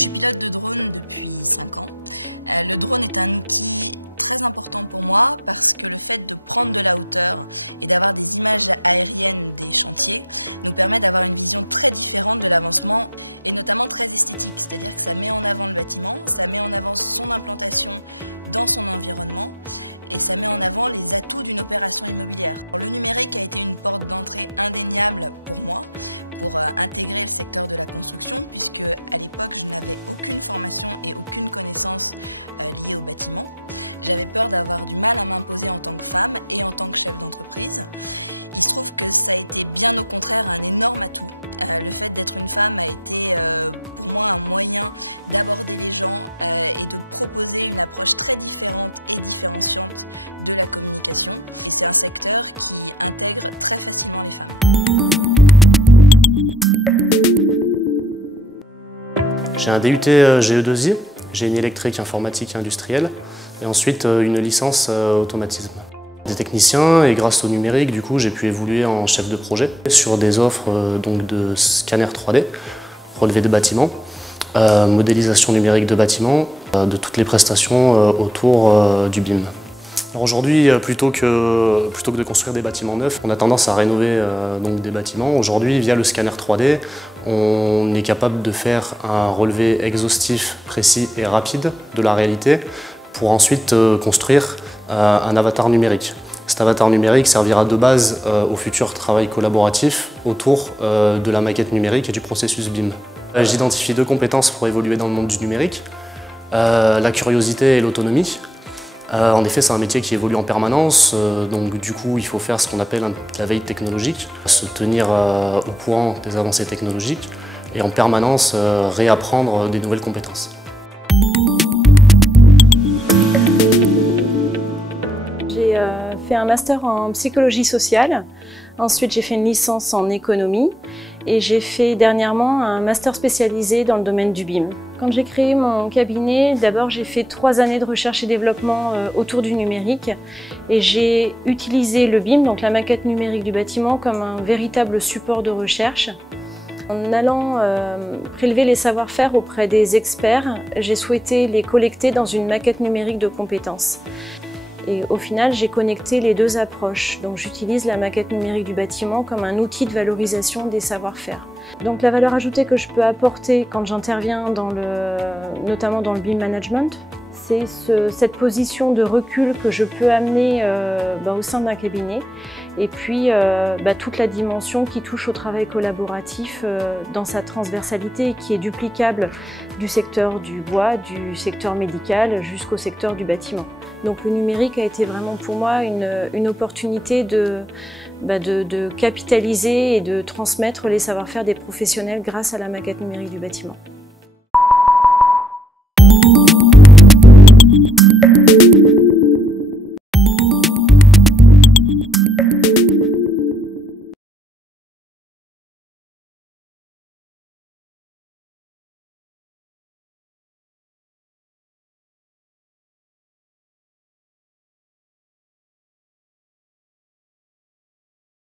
Je suis pilote de drone depuis 5 ans. Le drone est un outil très important pour moi parce que le fait de prendre de la hauteur et d'avoir des images aériennes des chantiers nous permet d'avoir une vision très différente de l'avancement et notamment très esthétique, c'est-à-dire que ça met en avant le bâtiment, ça met en avant son implantation dans son environnement et ça met en avant les atouts d'une opération immobilière. Le numérique a été une porte d'entrée indéniable pour moi pour intégrer le secteur de la construction puisque à l'époque je n'avais aucune formation et aucune connaissance liée au bâtiment. J'avais peur d'avoir du mal à m'imposer en tant que femme et en tant que chef d'entreprise. Il se trouve que ça a été bien au contraire un énorme atout. Le fait d'être une femme a été pour moi un moyen d'aborder les gens et de proposer une approche très différente et différenciante de la communication. Et c'est un secteur qui intègre très facilement les femmes. J'ai un DUT GE2I, génie électrique, informatique et industriel, et ensuite une licence automatisme. Des techniciens et grâce au numérique, du coup, j'ai pu évoluer en chef de projet sur des offres donc de scanner 3D, relevé de bâtiments, modélisation numérique de bâtiments, de toutes les prestations autour du BIM. Aujourd'hui, plutôt que de construire des bâtiments neufs, on a tendance à rénover donc des bâtiments. Aujourd'hui, via le scanner 3D, on est capable de faire un relevé exhaustif, précis et rapide de la réalité pour ensuite construire un avatar numérique. Cet avatar numérique servira de base au futur travail collaboratif autour de la maquette numérique et du processus BIM. J'identifie 2 compétences pour évoluer dans le monde du numérique, la curiosité et l'autonomie. En effet, c'est un métier qui évolue en permanence, donc du coup, il faut faire ce qu'on appelle la veille technologique, se tenir au courant des avancées technologiques et en permanence réapprendre des nouvelles compétences. J'ai fait un master en psychologie sociale, ensuite j'ai fait une licence en économie et j'ai fait dernièrement un master spécialisé dans le domaine du BIM. Quand j'ai créé mon cabinet, d'abord j'ai fait 3 années de recherche et développement autour du numérique et j'ai utilisé le BIM, donc la maquette numérique du bâtiment, comme un véritable support de recherche. En allant prélever les savoir-faire auprès des experts, j'ai souhaité les collecter dans une maquette numérique de compétences. Et au final, j'ai connecté les 2 approches. Donc j'utilise la maquette numérique du bâtiment comme un outil de valorisation des savoir-faire. Donc la valeur ajoutée que je peux apporter quand j'interviens notamment dans le BIM management, c'est cette position de recul que je peux amener au sein d'un cabinet. Et puis toute la dimension qui touche au travail collaboratif dans sa transversalité et qui est duplicable du secteur du bois, du secteur médical jusqu'au secteur du bâtiment. Donc le numérique a été vraiment pour moi une opportunité de capitaliser et de transmettre les savoir-faire des professionnels grâce à la maquette numérique du bâtiment.